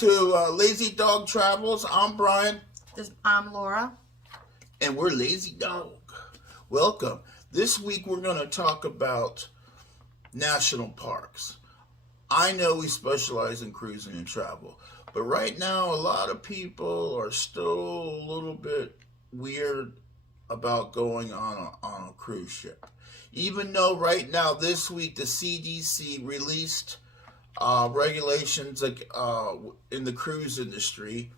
to Lazy Dog Travels. I'm Brian. I'm Laura. And we're Lazy Dog. Welcome. This week we're going to talk about national parks. I know we specialize in cruising and travel, but right now a lot of people are still a little bit weird about going on a cruise ship. Even though right now, this week, the CDC released regulations in the cruise industry.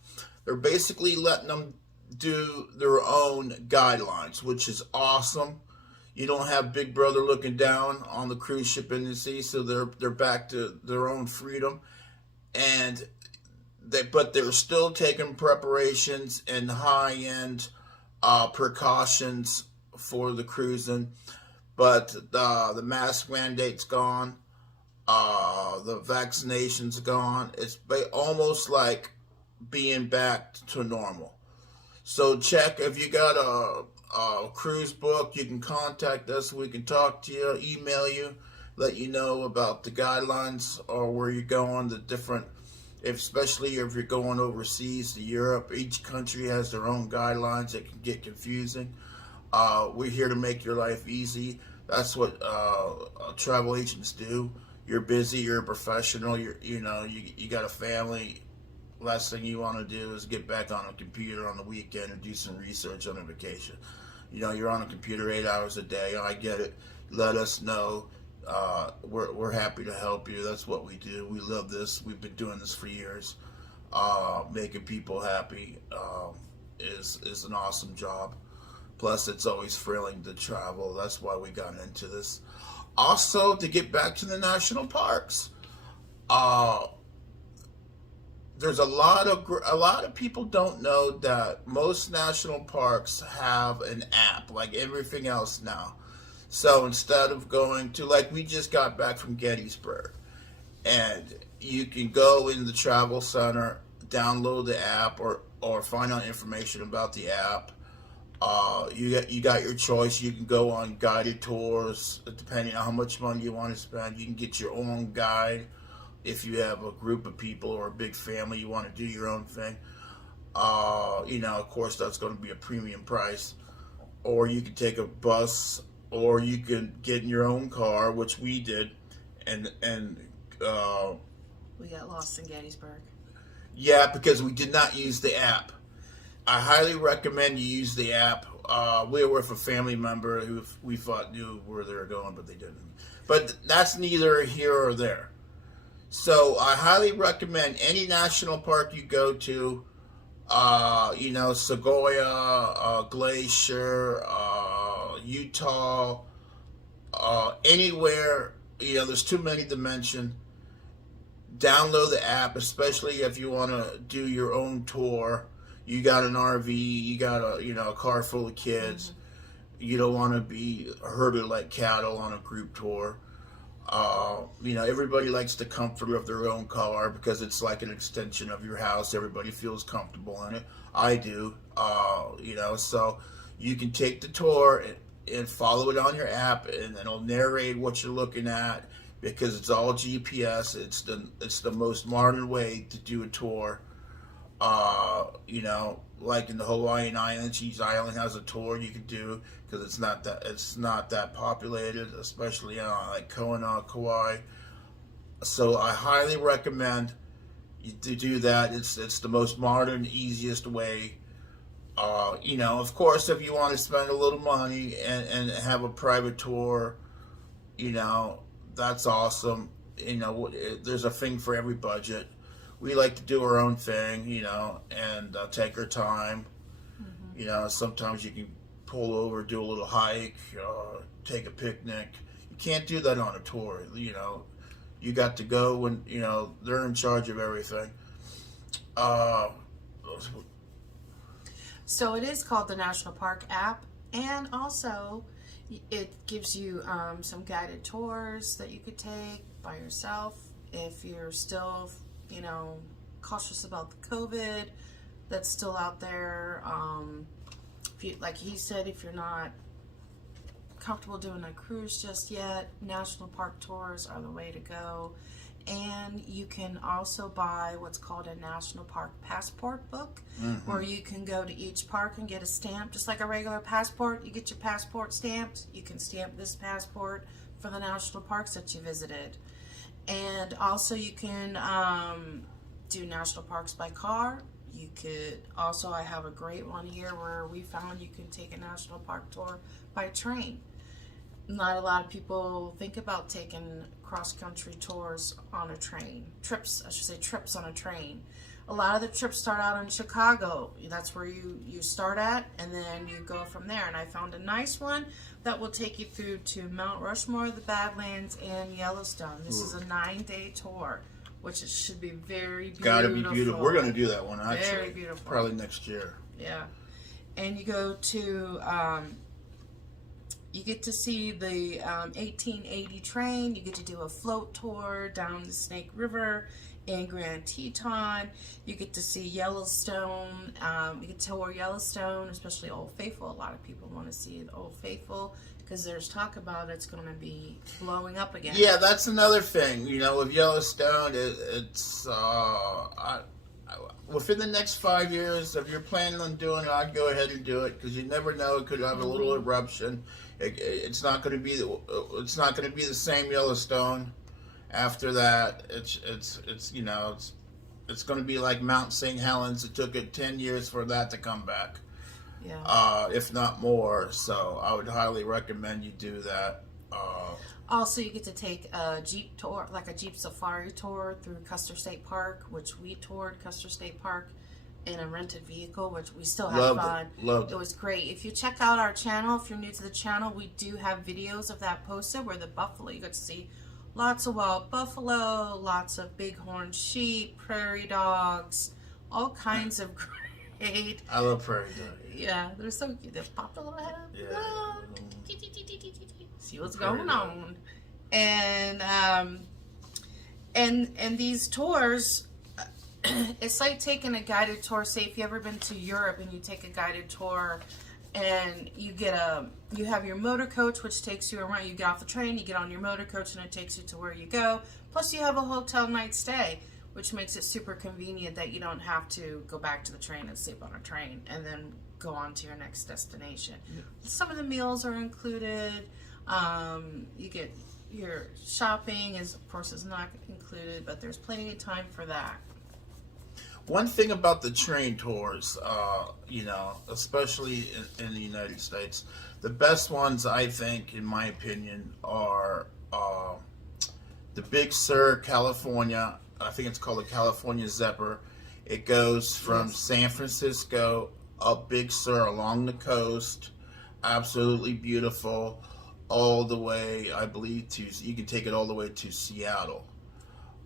They're basically letting them do their own guidelines, which is awesome. You don't have Big Brother looking down on the cruise ship industry, so they're back to their own freedom, and but they're still taking preparations and high end precautions for the cruising. But the mask mandate's gone. The vaccination's gone. It's almost like being back to normal. So check if you got a cruise book. You can contact us. We can talk to you, email you, let you know about the guidelines or where you're going. The different, especially if you're going overseas to Europe, each country has their own guidelines. It can get confusing. We're here to make your life easy. That's what travel agents do. You're busy. You're a professional. You got a family. Last thing you want to do is get back on a computer on the weekend and do some research on a vacation. You're on a computer 8 hours a day. I get it. Let us know. We're happy to help you. That's what we do. We love this. We've been doing this for years. Making people happy is an awesome job. Plus, it's always thrilling to travel. That's why we got into this. Also, to get back to the national parks, there's a lot of people don't know that most national parks have an app, like everything else now. So instead of going to, like, we just got back from Gettysburg, and you can go in the travel center, download the app, or find out information about the app. You got your choice. You can go on guided tours, depending on how much money you want to spend. You can get your own guide if you have a group of people or a big family. You want to do your own thing. Of course, that's going to be a premium price. Or you can take a bus, or you can get in your own car, which we did, and we got lost in Gettysburg. Yeah, because we did not use the app. I highly recommend you use the app. We were with a family member who we thought knew where they were going, but they didn't. But that's neither here or there. So I highly recommend any national park you go to, Sequoia, Glacier, Utah, anywhere. There's too many to mention. Download the app, especially if you want to do your own tour. You got an RV, you got a car full of kids. Mm-hmm. You don't want to be herded like cattle on a group tour. Everybody likes the comfort of their own car because it's like an extension of your house. Everybody feels comfortable in it. I do. So you can take the tour and follow it on your app, and it'll narrate what you're looking at because it's all GPS. It's the most modern way to do a tour. Like in the Hawaiian Islands, each island has a tour you can do because it's not that populated, especially like Kona, Kauai. So I highly recommend you to do that. It's the most modern, easiest way. Of course, if you want to spend a little money and have a private tour, that's awesome. There's a thing for every budget. We like to do our own thing, and take our time. Mm-hmm. Sometimes you can pull over, do a little hike, take a picnic. You can't do that on a tour. You got to go when, they're in charge of everything. So it is called the National Park app, and also it gives you some guided tours that you could take by yourself if you're still cautious about the COVID that's still out there. Like he said, if you're not comfortable doing a cruise just yet, national park tours are the way to go. and you can also buy what's called a national park passport book, where you can go to each park and get a stamp, just like a regular passport. You get your passport stamped. You can stamp this passport for the national parks that you visited. And also you can do national parks by car. You could also, I have a great one here where we found you can take a national park tour by train. Not a lot of people think about taking cross-country tours on a train. Trips, I should say trips on a train. A lot of the trips start out in Chicago. That's where you start at, and then you go from there. And I found a nice one that will take you through to Mount Rushmore, the Badlands, and Yellowstone. This is a 9-day tour, which it should be very beautiful. Gotta be beautiful. We're gonna do that one actually. Very beautiful. Probably next year. Yeah. And you go to, you get to see the 1880 train. You get to do a float tour down the Snake River in Grand Teton. You get to see Yellowstone. You get to tour Yellowstone, especially Old Faithful. A lot of people want to see the Old Faithful because there's talk about it's going to be blowing up again. Yeah, that's another thing. You know, with Yellowstone, it's within the next 5 years, if you're planning on doing it, I'd go ahead and do it because you never know. It could have a little eruption. It's not going to be the same Yellowstone. After that, it's you know it's going to be like Mount St. Helens. It took it 10 years for that to come back. Yeah. If not more. So I would highly recommend you do that. Also, you get to take a Jeep tour, like a Jeep safari tour through Custer State Park, which we toured Custer State Park in a rented vehicle, which we still had fun. Loved it. It was great. If you check out our channel, if you're new to the channel, we do have videos of that posted where the buffalo, you get to see lots of wild buffalo, lots of bighorn sheep, prairie dogs, all kinds of great. I love prairie dogs. Yeah, they're so cute. They pop a little head up. Yeah. See what's going on. And these tours, it's like taking a guided tour. Say if you ever been to Europe and you take a guided tour and you have your motor coach, which takes you around. You get off the train, you get on your motor coach, and it takes you to where you go. Plus, you have a hotel night stay, which makes it super convenient that you don't have to go back to the train and sleep on a train and then go on to your next destination. Yeah. Some of the meals are included. You get your shopping of course is not included, but there's plenty of time for that. One thing about the train tours, especially in the United States, the best ones, I think, in my opinion, are the Big Sur, California. I think it's called the California Zephyr. It goes from San Francisco up Big Sur along the coast. Absolutely beautiful. All the way, I believe, you can take it all the way to Seattle.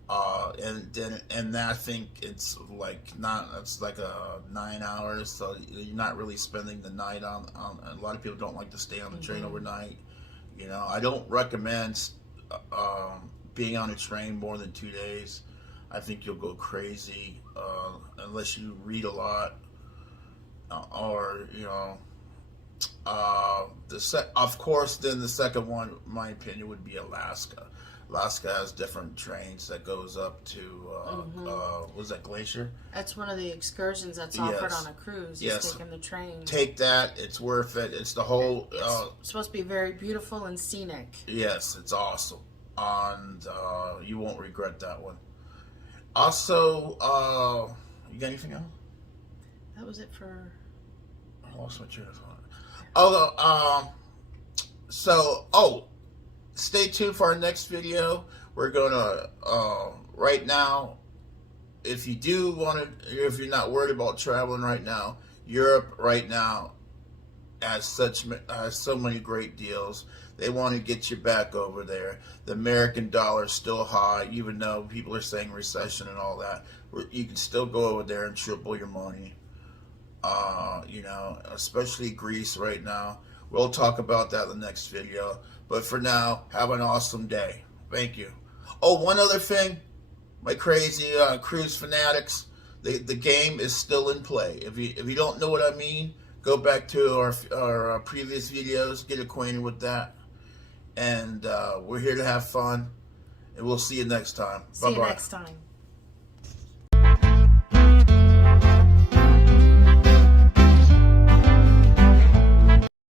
And I think it's like 9 hours, so you're not really spending the night on. A lot of people don't like to stay on the train overnight. You know, I don't recommend being on a train more than 2 days. I think you'll go crazy unless you read a lot, or of course, then the second one, in my opinion, would be Alaska. Alaska has different trains that goes up to, was that Glacier? That's one of the excursions that's offered on a cruise. Yes. Taking the train. Take that. It's worth it. It's the whole... it's supposed to be very beautiful and scenic. Yes, it's awesome. And you won't regret that one. Also, you got anything else? That was it for... I lost my train of thought. Stay tuned for our next video. We're gonna right now, if you're not worried about traveling right now, Europe right now has so many great deals. They want to get you back over there. The American dollar is still high, even though people are saying recession and all that. You can still go over there and triple your money. Especially Greece right now. We'll talk about that in the next video. But for now, have an awesome day. Thank you. Oh, one other thing. My crazy cruise fanatics. The game is still in play. If you don't know what I mean, go back to our previous videos. Get acquainted with that. And we're here to have fun. and we'll see you next time. See you Bye-bye. next time.